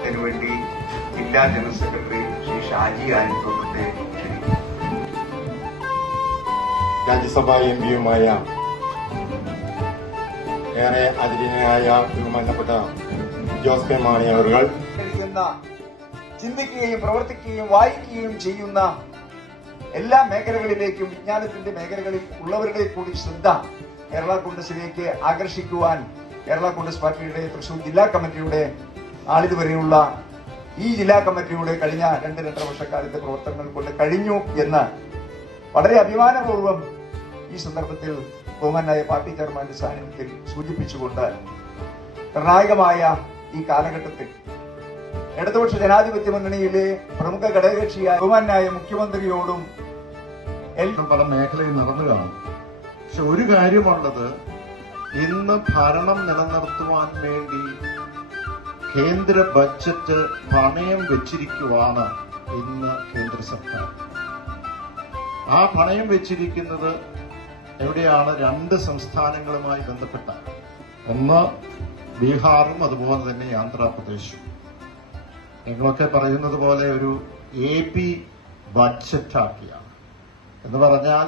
അതിനുവേണ്ടി ജില്ലാ general secretary Shri Shaji ആനന്ദത്തെ ക്ഷണിക്കുന്നു. രാജ്യസഭാ എംപിയുമായ ഏറെ അതിഥിനായ ബഹുമാനപ്പെട്ട ജോസ് കെ മാണി അവർ ചിന്തിക്കുകയും പ്രവർത്തിക്കുകയും വായിക്കുകയും ചെയ്യുന്ന എല്ലാ മേഖലകളിലേക്കും വിജ്ഞാനത്തിന്റെ മേഖലകളിൽ ഉള്ളവരുടെ കൂടി ശ്രദ്ധ കേരള കോൺഗ്രസിലേക്ക് ആകർഷിക്കുവാൻ കേരള കോൺഗ്രസ് പാർട്ടിയുടെ തൃശൂർ ജില്ലാ കമ്മിറ്റിയുടെ നാളിതുവരെയുള്ള ഈ ജില്ലാ കമ്മിറ്റിയുടെ കഴിഞ്ഞ 2-2.5 വർഷക്കാലത്തെ പ്രവർത്തനങ്ങൾ കൊണ്ട് കഴിഞ്ഞു എന്ന് വളരെ അഭിമാനപൂർവ്വം ഈ സന്ദർഭത്തിൽ ബഹുമാനായ പാർട്ടി ചെയർമാന്റെ സാന്നിധ്യത്തിൽ സൂചിപ്പിച്ചുകൊണ്ട് നിർണായകമായ ഈ കാലഘട്ടത്തിൽ ഇടതുപക്ഷ ജനാധിപത്യ മുന്നണിയിലെ പ്രമുഖ ഘടകകക്ഷിയായ ബഹുമാനായ മുഖ്യമന്ത്രിയോടും പല മേഖലയിൽ നടന്നു കാണും. പക്ഷെ ഒരു കാര്യമുള്ളത്, ഇന്ന് ഭരണം നിലനിർത്തുവാൻ വേണ്ടി കേന്ദ്ര ബഡ്ജറ്റ് പണയം വെച്ചിരിക്കുവാണ് ഇന്ന് കേന്ദ്ര സർക്കാർ. ആ പണയം വെച്ചിരിക്കുന്നത് എവിടെയാണ്? 2 സംസ്ഥാനങ്ങളുമായി ബന്ധപ്പെട്ട, ഒന്ന് ബീഹാറും അതുപോലെ തന്നെ ആന്ധ്രാപ്രദേശും. നിങ്ങളൊക്കെ പറയുന്നത് പോലെ ഒരു AP ബഡ്ജറ്റാക്കിയാണ് എന്ന് പറഞ്ഞാൽ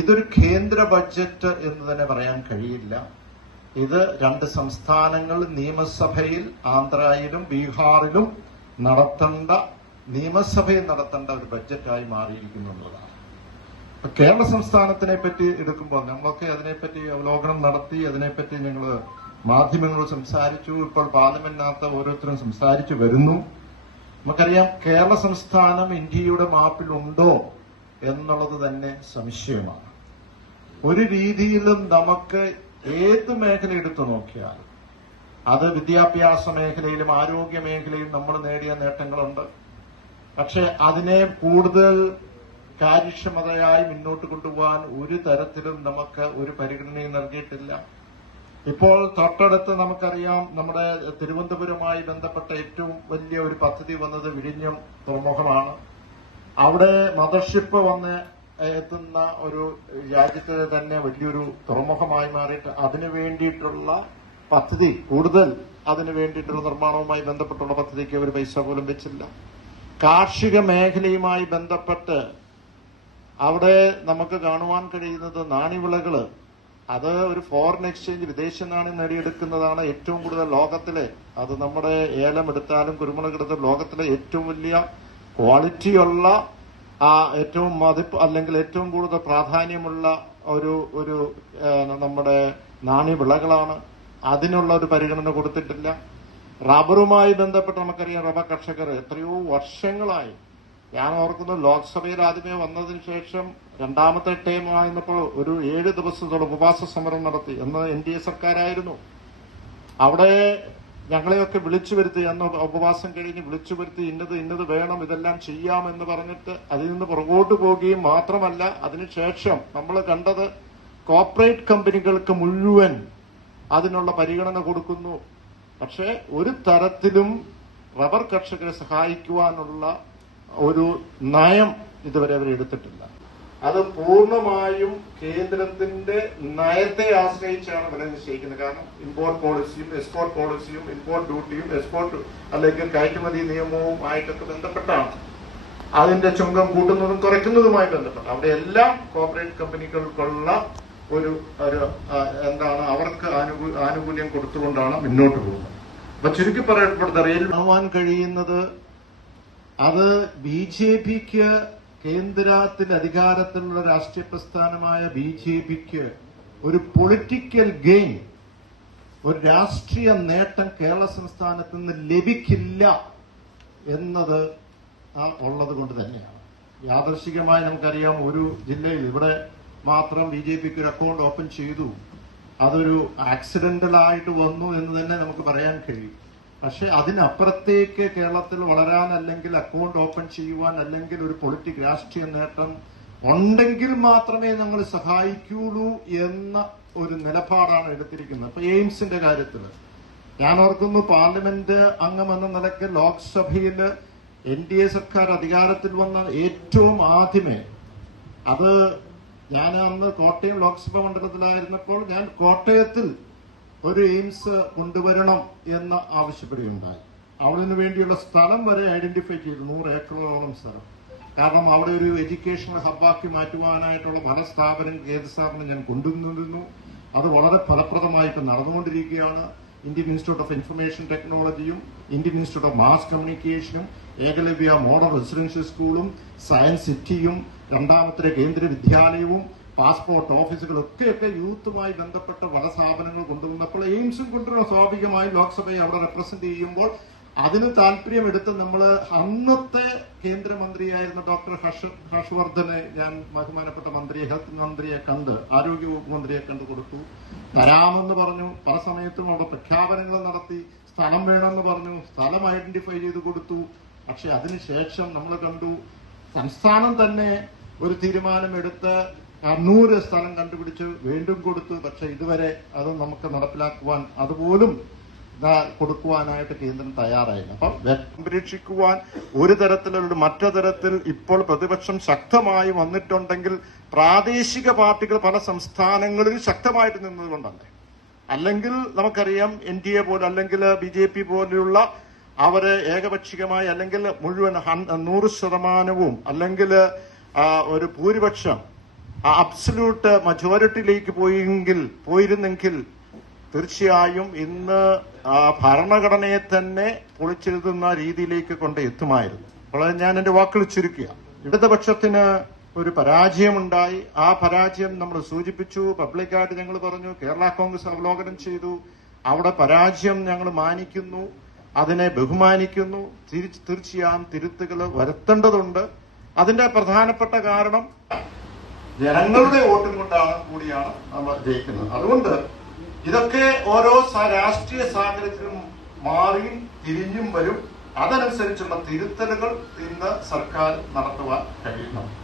ഇതൊരു കേന്ദ്ര ബഡ്ജറ്റ് എന്ന് തന്നെ പറയാൻ കഴിയില്ല. ഇത് 2 സംസ്ഥാനങ്ങൾ നിയമസഭയിൽ ആന്ധ്രയിലും ബീഹാറിലും നിയമസഭയിൽ നടത്തേണ്ട ഒരു ബഡ്ജറ്റായി മാറിയിരിക്കുന്നു എന്നുള്ളതാണ്. കേരള സംസ്ഥാനത്തിനെ പറ്റി എടുക്കുമ്പോൾ നമ്മളൊക്കെ അതിനെപ്പറ്റി അവലോകനം നടത്തി, അതിനെപ്പറ്റി ഞങ്ങൾ മാധ്യമങ്ങളോട് സംസാരിച്ചു, ഇപ്പോൾ പാർലമെന്റിനകത്ത് ഓരോരുത്തരും സംസാരിച്ചു വരുന്നു. നമുക്കറിയാം, കേരള സംസ്ഥാനം ഇന്ത്യയുടെ മാപ്പിലുണ്ടോ എന്നുള്ളത് തന്നെ സംശയമാണ്. ഒരു രീതിയിലും നമുക്ക് ഏത് മേഖല എടുത്തു നോക്കിയാലും, അത് വിദ്യാഭ്യാസ മേഖലയിലും ആരോഗ്യ മേഖലയിലും നമ്മൾ നേടിയ നേട്ടങ്ങളുണ്ട്. പക്ഷെ അതിനെ കൂടുതൽ കാര്യക്ഷമതയായി മുന്നോട്ട് കൊണ്ടുപോകാൻ ഒരു തരത്തിലും നമുക്ക് ഒരു പരിഗണനയും നൽകിയിട്ടില്ല. ഇപ്പോൾ തൊട്ടടുത്ത് നമുക്കറിയാം, നമ്മുടെ തിരുവനന്തപുരവുമായി ബന്ധപ്പെട്ട ഏറ്റവും വലിയ ഒരു പദ്ധതി വന്നത് വിഴിഞ്ഞം തുറമുഖമാണ്. അവിടെ മദർഷിപ്പ് വന്ന് എത്തുന്ന ഒരു രാജ്യത്തെ തന്നെ വലിയൊരു തുറമുഖമായി മാറിയിട്ട് അതിനു വേണ്ടിയിട്ടുള്ള പദ്ധതി, കൂടുതൽ അതിനു വേണ്ടിയിട്ടുള്ള നിർമ്മാണവുമായി ബന്ധപ്പെട്ടുള്ള പദ്ധതിക്ക് ഒരു പൈസ പോലും വെച്ചില്ല. കാർഷിക മേഖലയുമായി ബന്ധപ്പെട്ട് അവിടെ നമുക്ക് കാണുവാൻ കഴിയുന്നത് നാണ്യവിളകള്, അത് ഒരു ഫോറിൻ എക്സ്ചേഞ്ച് വിദേശ നാണ്യം നേടിയെടുക്കുന്നതാണ് ഏറ്റവും കൂടുതൽ ലോകത്തിലെ. അത് നമ്മുടെ ഏലം എടുത്താലും കുരുമുളക് എടുത്താലും ലോകത്തിലെ ഏറ്റവും വലിയ ക്വാളിറ്റിയുള്ള, ഏറ്റവും മതിപ്പ് അല്ലെങ്കിൽ ഏറ്റവും കൂടുതൽ പ്രാധാന്യമുള്ള ഒരു നമ്മുടെ നാണ്യവിളകളാണ്. അതിനുള്ള ഒരു പരിഗണന കൊടുത്തിട്ടില്ല. റബ്ബറുമായി ബന്ധപ്പെട്ട് നമുക്കറിയാം, റബ്ബർ കർഷകർ എത്രയോ വർഷങ്ങളായി, ഞാൻ ഓർക്കുന്നു ലോക്സഭയിൽ ആദ്യമേ വന്നതിന് ശേഷം രണ്ടാമത്തെ ടൈം ആയിരുന്നപ്പോൾ ഒരു 7 ദിവസത്തോളം ഉപവാസ സമരം നടത്തി. എന്ന് NDA സർക്കാരായിരുന്നു. അവിടെ ഞങ്ങളെയൊക്കെ വിളിച്ചു വരുത്തി, അന്ന് ഉപവാസം കഴിഞ്ഞ് വിളിച്ചു വരുത്തി, ഇന്നത് വേണം, ഇതെല്ലാം ചെയ്യാമെന്ന് പറഞ്ഞിട്ട് അതിൽ നിന്ന് പുറകോട്ട് പോവുകയും മാത്രമല്ല, അതിനുശേഷം നമ്മൾ കണ്ടത് കോർപ്പറേറ്റ് കമ്പനികൾക്ക് മുഴുവൻ അതിനുള്ള പരിഗണന കൊടുക്കുന്നു. പക്ഷെ ഒരു തരത്തിലും റബ്ബർ കർഷകരെ സഹായിക്കുവാനുള്ള ഒരു നയം ഇതുവരെ അവർ എടുത്തിട്ടില്ല. അത് പൂർണ്ണമായും കേന്ദ്രത്തിന്റെ നയത്തെ ആശ്രയിച്ചാണ് വില നിശ്ചയിക്കുന്നത്. കാരണം ഇമ്പോർട്ട് പോളിസിയും എക്സ്പോർട്ട് പോളിസിയും ഇമ്പോർട്ട് ഡ്യൂട്ടിയും എക്സ്പോർട്ട് അല്ലെങ്കിൽ കയറ്റുമതി നിയമവും ആയിട്ടൊക്കെ ബന്ധപ്പെട്ടാണ്. അതിന്റെ ചുങ്കം കൂട്ടുന്നതും കുറയ്ക്കുന്നതുമായി ബന്ധപ്പെട്ട് അവിടെ എല്ലാം കോർപ്പറേറ്റ് കമ്പനികൾക്കുള്ള ഒരു അവർക്ക് ആനുകൂല്യം കൊടുത്തുകൊണ്ടാണ് മുന്നോട്ട് പോകുന്നത്. അപ്പൊ ചുരുക്കി പറയപ്പെടുന്ന റെയിൽ കാണുവാൻ കഴിയുന്നത്, അത് BJPക്ക്, കേന്ദ്രത്തിൽ അധികാരത്തിലുള്ള രാഷ്ട്രീയ പ്രസ്ഥാനമായ BJPക്ക് ഒരു പൊളിറ്റിക്കൽ ഗെയിൻ, ഒരു രാഷ്ട്രീയ നേട്ടം കേരള സംസ്ഥാനത്ത് നിന്ന് ലഭിക്കില്ല എന്നത് ഉള്ളത് കൊണ്ട് തന്നെയാണ്. യാദൃശ്ചികമായി നമുക്കറിയാം, ഒരു ജില്ലയിൽ ഇവിടെ മാത്രം BJPക്ക് ഒരു അക്കൗണ്ട് ഓപ്പൺ ചെയ്തു. അതൊരു ആക്സിഡന്റൽ ആയിട്ട് വന്നു എന്ന് തന്നെ നമുക്ക് പറയാൻ കഴിയും. പക്ഷെ അതിനപ്പുറത്തേക്ക് കേരളത്തിൽ വളരാൻ, അല്ലെങ്കിൽ അക്കൗണ്ട് ഓപ്പൺ ചെയ്യുവാൻ, അല്ലെങ്കിൽ ഒരു രാഷ്ട്രീയ നേട്ടം ഉണ്ടെങ്കിൽ മാത്രമേ ഞങ്ങൾ സഹായിക്കുള്ളൂ എന്ന ഒരു നിലപാടാണ് എടുത്തിരിക്കുന്നത്. അപ്പൊ എയിംസിന്റെ കാര്യത്തിൽ ഞാൻ ഓർക്കുന്നു പാർലമെന്റ് അംഗമെന്ന നിലയ്ക്ക് ലോക്സഭയിൽ NDA സർക്കാർ അധികാരത്തിൽ വന്ന ഏറ്റവും ആദ്യമേ അത് ഞാൻ അന്ന് കോട്ടയം ലോക്സഭാ മണ്ഡലത്തിലായിരുന്നപ്പോൾ ഞാൻ കോട്ടയത്തിൽ ഒരു എയിംസ് കൊണ്ടുവരണം എന്ന് ആവശ്യപ്പെടുകയുണ്ടായി. അതിനു വേണ്ടിയുള്ള സ്ഥലം വരെ ഐഡന്റിഫൈ ചെയ്തു, 100 ഏക്കറോളം സ്ഥലം. കാരണം അവിടെ ഒരു എഡ്യൂക്കേഷണൽ ഹബ്ബാക്കി മാറ്റുവാനായിട്ടുള്ള പല കേന്ദ്ര സ്ഥാപനം ഞാൻ കൊണ്ടുവന്നിരുന്നു. അത് വളരെ ഫലപ്രദമായി ഇപ്പം നടന്നുകൊണ്ടിരിക്കുകയാണ്. ഇന്ത്യൻ ഇൻസ്റ്റിറ്റ്യൂട്ട് ഓഫ് ഇൻഫർമേഷൻ ടെക്നോളജിയും ഇന്ത്യൻ ഇൻസ്റ്റിറ്റ്യൂട്ട് ഓഫ് മാസ് കമ്മ്യൂണിക്കേഷനും ഏകലവ്യ മോഡൽ റെസിഡൻഷ്യൽ സ്കൂളും സയൻസ് സിറ്റിയും രണ്ടാമത്തെ കേന്ദ്ര വിദ്യാലയവും പാസ്പോർട്ട് ഓഫീസുകളൊക്കെ യൂത്തുമായി ബന്ധപ്പെട്ട പല സ്ഥാപനങ്ങൾ കൊണ്ടുവന്നപ്പോൾ എയിംസും കൊണ്ടുവരുന്ന സ്വാഭാവികമായും ലോക്സഭയെ അവിടെ റെപ്രസെന്റ് ചെയ്യുമ്പോൾ അതിന് താല്പര്യമെടുത്ത് നമ്മൾ അന്നത്തെ കേന്ദ്രമന്ത്രിയായിരുന്ന ഡോക്ടർ ഹർഷവർദ്ധനെ ഞാൻ ബഹുമാനപ്പെട്ട മന്ത്രിയെ ഹെൽത്ത് മന്ത്രിയെ കണ്ട് ആരോഗ്യവകുപ്പ് മന്ത്രിയെ കണ്ട് കൊടുത്തു. തരാമെന്ന് പറഞ്ഞു. പല സമയത്തും അവിടെ പ്രഖ്യാപനങ്ങൾ നടത്തി. സ്ഥലം വേണമെന്ന് പറഞ്ഞു. സ്ഥലം ഐഡന്റിഫൈ ചെയ്ത് കൊടുത്തു. പക്ഷെ അതിനുശേഷം നമ്മൾ കണ്ടു സംസ്ഥാനം തന്നെ ഒരു തീരുമാനമെടുത്ത് 100 സ്ഥലം കണ്ടുപിടിച്ച് വീണ്ടും കൊടുത്തു. പക്ഷെ ഇതുവരെ അത് നമുക്ക് നടപ്പിലാക്കുവാൻ അതുപോലും കൊടുക്കുവാനായിട്ട് കേന്ദ്രം തയ്യാറായില്ല. അപ്പം സംരക്ഷിക്കുവാൻ ഒരു തരത്തിലുള്ള മറ്റു തരത്തിൽ ഇപ്പോൾ പ്രതിപക്ഷം ശക്തമായി വന്നിട്ടുണ്ടെങ്കിൽ പ്രാദേശിക പാർട്ടികൾ പല സംസ്ഥാനങ്ങളിൽ ശക്തമായിട്ട് നിന്നതുകൊണ്ടല്ലേ. അല്ലെങ്കിൽ നമുക്കറിയാം NDA പോലെ അല്ലെങ്കിൽ BJP പോലെയുള്ള അവരെ ഏകപക്ഷീയമായി അല്ലെങ്കിൽ മുഴുവൻ 100% അല്ലെങ്കിൽ ഒരു ഭൂരിപക്ഷം അബ്സല്യൂട്ട് മജോറിറ്റിയിലേക്ക് പോയിരുന്നെങ്കിൽ തീർച്ചയായും ഇന്ന് ഭരണഘടനയെ തന്നെ പൊളിച്ചെഴുതുന്ന രീതിയിലേക്ക് കൊണ്ട് എത്തുമായിരുന്നു. അപ്പോൾ ഞാൻ എന്റെ വാക്കുകൾ ചുരുക്കുക. ഇടതുപക്ഷത്തിന് ഒരു പരാജയമുണ്ടായി. ആ പരാജയം നമ്മൾ സൂചിപ്പിച്ചു, പബ്ലിക്കായിട്ട് ഞങ്ങൾ പറഞ്ഞു. കേരള കോൺഗ്രസ് അവലോകനം ചെയ്തു. അവിടെ പരാജയം ഞങ്ങൾ മാനിക്കുന്നു, അതിനെ ബഹുമാനിക്കുന്നു. തീർച്ചയായും തിരുത്തുകൾ വരുത്തേണ്ടതുണ്ട്. അതിന്റെ പ്രധാനപ്പെട്ട കാരണം ജനങ്ങളുടെ വോട്ടും കൂടിയാണ് നമ്മൾ ജയിക്കുന്നത്. അതുകൊണ്ട് ഇതൊക്കെ ഓരോ രാഷ്ട്രീയ സാഹചര്യത്തിലും മാറിയും തിരിഞ്ഞും വരും. അതനുസരിച്ചുള്ള തിരുത്തലുകൾ ഇന്ന് സർക്കാർ നടത്തുവാൻ കഴിയണം.